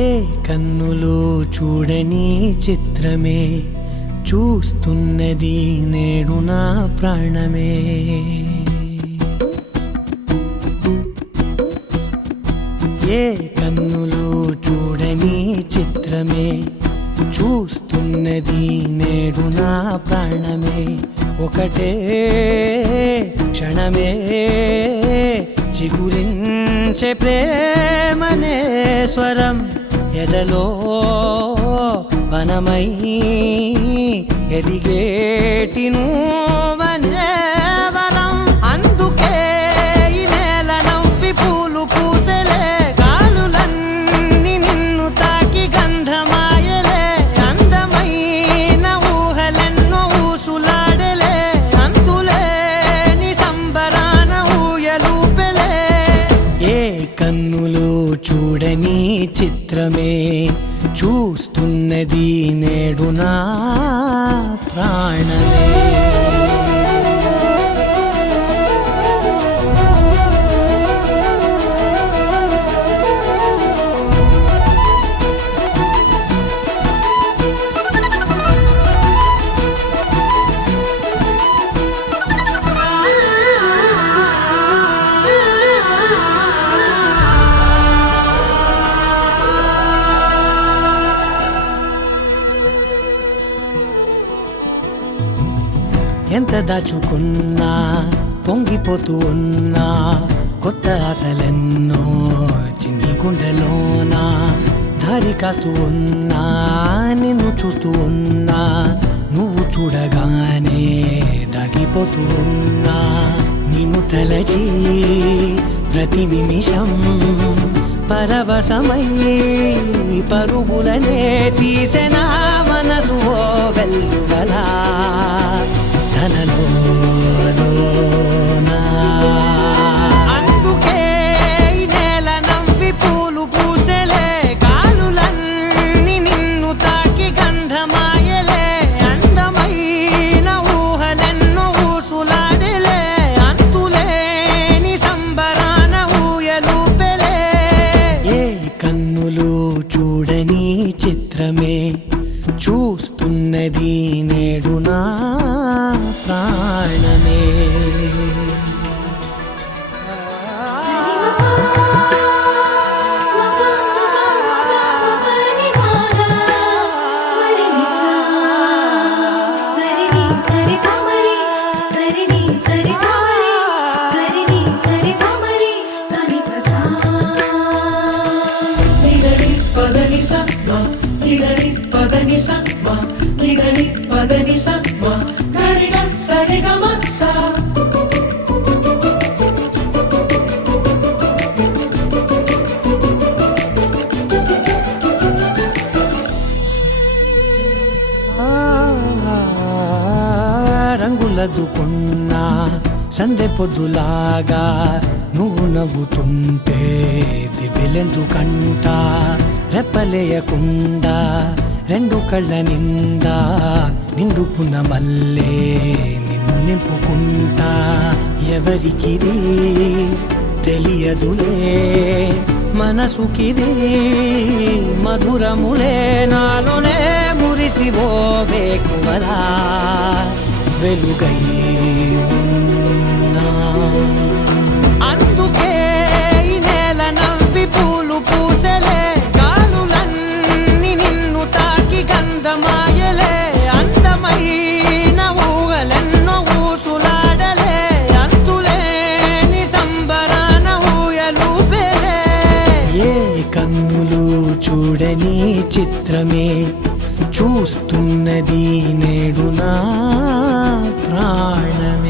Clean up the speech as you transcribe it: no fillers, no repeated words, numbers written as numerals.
ఏ కన్నులు చూడని చిత్రమే చూస్తున్నది నేడు నా ప్రాణమే. ఏ కన్నులు చూడని చిత్రమే చూస్తున్నది నేడు నా ప్రాణమే. ఒకటే క్షణమే చిగురించే ప్రేమనే స్వరం ఎదలో వనమై ఎదిగేటి నువ్వనే వరం. అందుకే ఈ నేల నవ్వి పూలు పూసలే, గాలులన్నీ నిన్ను తాకి గంధమాయలే. అందమైన ఊహలెన్నో ఊసులాడలే, అంతులేని సంబరాన ఊయలూపెలే. ఏ కన్నులు చూడని చిత్రమే చూస్తున్నది నేడు నా ప్రాణమే. ఎంత దాచుకున్నా పొంగిపోతూ ఉన్నా, కొత్త ఆశలెన్నో చిన్ని గుండెలోనా. దారి కాస్తూ ఉన్నా, నిన్ను చూస్తూ ఉన్నా, నువ్వు చూడగానే దాగిపోతూ ఉన్నా. నిన్ను తలచి ప్రతి నిమిషం పరవశమై పరుగులనే తీసెనా మనసు ఓ వెల్లువలా. అందుకే ఈ నేల నవ్వి పూలు పూసలే, గాలులన్నీ నిన్ను తాకి గంధమాయలే. అందమైన ఊహలెన్నో ఊసులాడలే, అంతులేని సంబరాన ఊయలూపెలే. ఏ కన్నులు చూడని చిత్రమే చూస్తున్నది నేడు నా ప్రాణమే. రంగులదుకున్నా సందె పొద్దులాగా నువ్వు నవ్వుతుంటే దివ్వెలెందుకంట. రెప్పలేయకుండా రెండు కళ్ళ నిండా నిండుకున్న మల్లే నిన్ను నింపుకుంటా. ఎవరికిది తెలియదులే మనసుకిది మధురములే, నాలోనే మురిసివో వేకువలా వెలుగై ఉన్నా. అందుకే ఈ నేల నవ్వి పూలు పూసలే, గాలులన్నీ నిన్ను తాకి గంధమాయలే. అందమైన ఊహలెన్నో ఊసులాడలే, అంతులేని సంబరాన ఊయలూపెలే. ఏ కన్నులు చూడని చిత్రమే చూస్తున్నది నేడు నా ప్రాణమే.